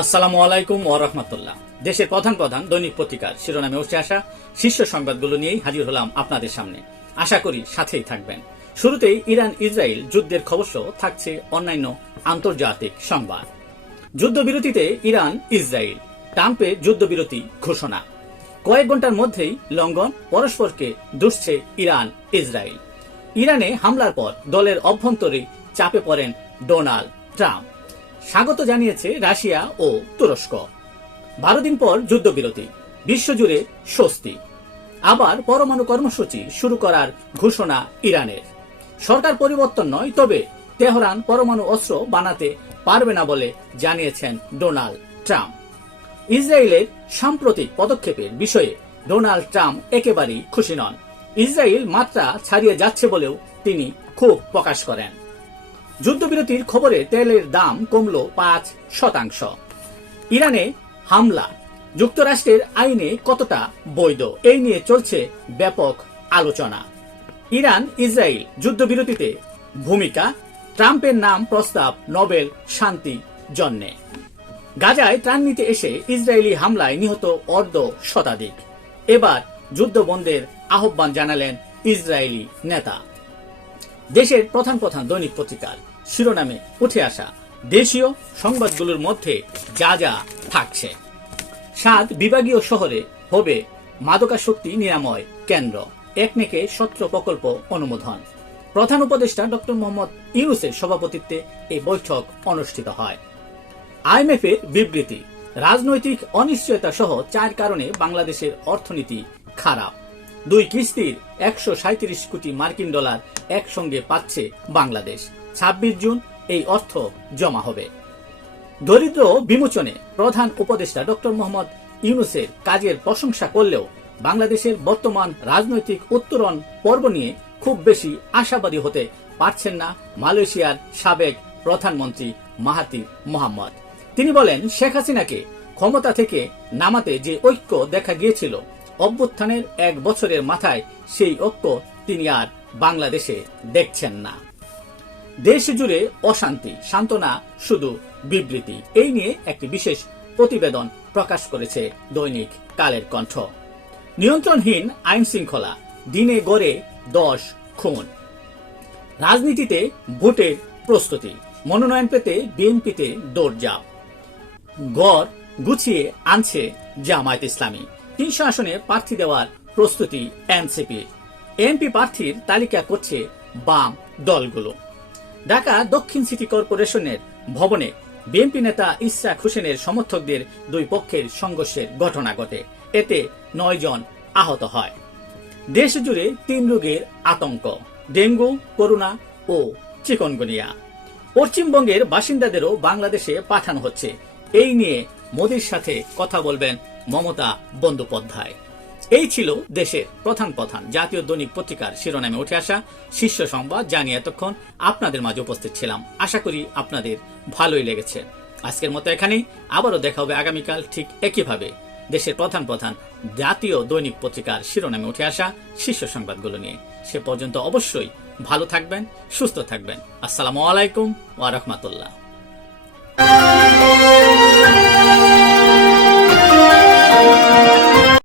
আসসালামু আলাইকুম ও রহমতুল্লাহ। দেশের প্রধান প্রধান দৈনিক পত্রিকার শিরোনামে উঠে আসা শীর্ষ সংবাদগুলো নিয়েই হাজির হলাম আপনাদের সামনে। আশা করি সাথেই থাকবেন। শুরুতেই ইরান ইসরায়েল যুদ্ধের খবর থাকছে অন্যান্য আন্তর্জাতিক সংবাদ। যুদ্ধবিরতিতে ইরান ইসরায়েল ট্রাম্পের যুদ্ধবিরতি ঘোষণা। কয়েক ঘণ্টার মধ্যেই লঙ্ঘন পরস্পরকে দুষছে ইরান ইসরায়েল ইরানে হামলার পর দলের অভ্যন্তরে চাপে পড়েন ডোনাল্ড ট্রাম্প। স্বাগত জানিয়েছে রাশিয়া ও তুরস্ক। বারো দিন পর যুদ্ধবিরতি, বিশ্বজুড়ে স্বস্তি। আবার পরমাণু কর্মসূচি শুরু করার ঘোষণা ইরানের। সরকার পরিবর্তন নয়, তবে তেহরান পরমাণু অস্ত্র বানাতে পারবে না বলে জানিয়েছেন ডোনাল্ড ট্রাম্প। ইসরায়েলের সাম্প্রতিক পদক্ষেপের বিষয়ে ডোনাল্ড ট্রাম্প একেবারেই খুশি নন। ইসরায়েল মাত্রা ছাড়িয়ে যাচ্ছে বলেও তিনি ক্ষোভ প্রকাশ করেন। যুদ্ধবিরতির খবরে তেলের দাম কমল পাঁচ শতাংশ। ইরানে হামলা। যুক্তরাষ্ট্রের আইনে কতটা বৈধ? এই নিয়ে চলছে ব্যাপক আলোচনা। ইরান, ইসরায়েল যুদ্ধবিরতিতে ভূমিকা। ট্রাম্পের নাম প্রস্তাব নোবেল শান্তি জন্যে। গাজায় ত্রাণ নিতে এসে ইসরায়েলি হামলায় নিহত অর্ধ শতাধিক। এবার যুদ্ধ বন্ধের আহ্বান জানালেন ইসরায়েলি নেতা। দেশের প্রধান প্রধান দৈনিক পত্রিকার শিরোনামে উঠে আসা দেশীয় সংবাদগুলোর মধ্যে যা যা থাকছে। সাত বিভাগীয় শহরে হবে মাদকাশক্তি নিরাময় কেন্দ্র। একনেকে সত্র প্রকল্প অনুমোদন। প্রধান উপদেষ্টা ডক্টর মোহাম্মদ ইউনুসের সভাপতিত্বে এই বৈঠক অনুষ্ঠিত হয়। আইএমএফ এর বিবৃতি, রাজনৈতিক অনিশ্চয়তা সহ চার কারণে বাংলাদেশের অর্থনীতি খারাপ। দুই কিস্তির একশো সাঁত্রিশ কোটি মার্কিন ডলার একসঙ্গে পাচ্ছে বাংলাদেশ। ছাব্বিশ জুন এই অর্থ জমা হবে। দরিদ্র বিমোচনে প্রধান উপদেষ্টা ডক্টর মোহাম্মদ ইউনুসের কাজের প্রশংসা করলেও বাংলাদেশের বর্তমান রাজনৈতিক উত্তরণ পর্ব নিয়ে খুব বেশি আশাবাদী হতে পারছেন না মালয়েশিয়ার সাবেক প্রধানমন্ত্রী মাহাতির মোহাম্মদ। তিনি বলেন, শেখ হাসিনাকে ক্ষমতা থেকে নামাতে যে ঐক্য দেখা গিয়েছিল অভ্যুত্থানের এক বছরের মাথায় সেই ঐক্য তিনি আর বাংলাদেশে দেখছেন না। দেশ জুড়ে অশান্তি, সান্ত্বনা শুধু বিবৃতি। এই নিয়ে একটি বিশেষ প্রতিবেদন প্রকাশ করেছে দৈনিক কালের কণ্ঠ। নিয়ন্ত্রণহীন আইন শৃঙ্খলা দিনে গড়ে দশ খুন। রাজনীতিতে ভোটের প্রস্তুতি, মনোনয়ন পেতে বিএনপিতে দৌড়ঝাঁপ। গড় গুছিয়ে আনছে জামায়াত ইসলামী। তিনশো আসনে প্রার্থী দেওয়ার প্রস্তুতি এনসিপি। এমপি প্রার্থীর তালিকা করছে বাম দলগুলো। ঢাকা দক্ষিণ সিটি কর্পোরেশনের ভবনে বিএনপি নেতা ইসরাক হোসেনের সমর্থকদের দুই পক্ষের সংঘর্ষের ঘটনা ঘটে। এতে নয় জন আহত হয়। দেশ জুড়ে তিন রোগের আতঙ্ক। ডেঙ্গু, করোনা ও চিকনগুনিয়া। পশ্চিমবঙ্গের বাসিন্দাদেরও বাংলাদেশে পাঠানো হচ্ছে। এই নিয়ে মোদীর সাথে কথা বলবেন মমতা বন্দ্যোপাধ্যায়। এই ছিল দেশের প্রধান প্রধান জাতীয় দৈনিক পত্রিকার শিরোনামে উঠে আসা শীর্ষ সংবাদ জানিয়ে এতক্ষণ আপনাদের মাঝে উপস্থিত ছিলাম। আশা করি আপনাদের ভালোই লেগেছে। আজকের মতো এখানেই। আবারও দেখা হবে আগামীকাল ঠিক একইভাবে। দেশের প্রধান প্রধান জাতীয় দৈনিক পত্রিকার শিরোনামে উঠে আসা শীর্ষ সংবাদগুলো নিয়ে। সে পর্যন্ত অবশ্যই ভালো থাকবেন, সুস্থ থাকবেন। আসসালামু আলাইকুম ওয়া রাহমাতুল্লাহ।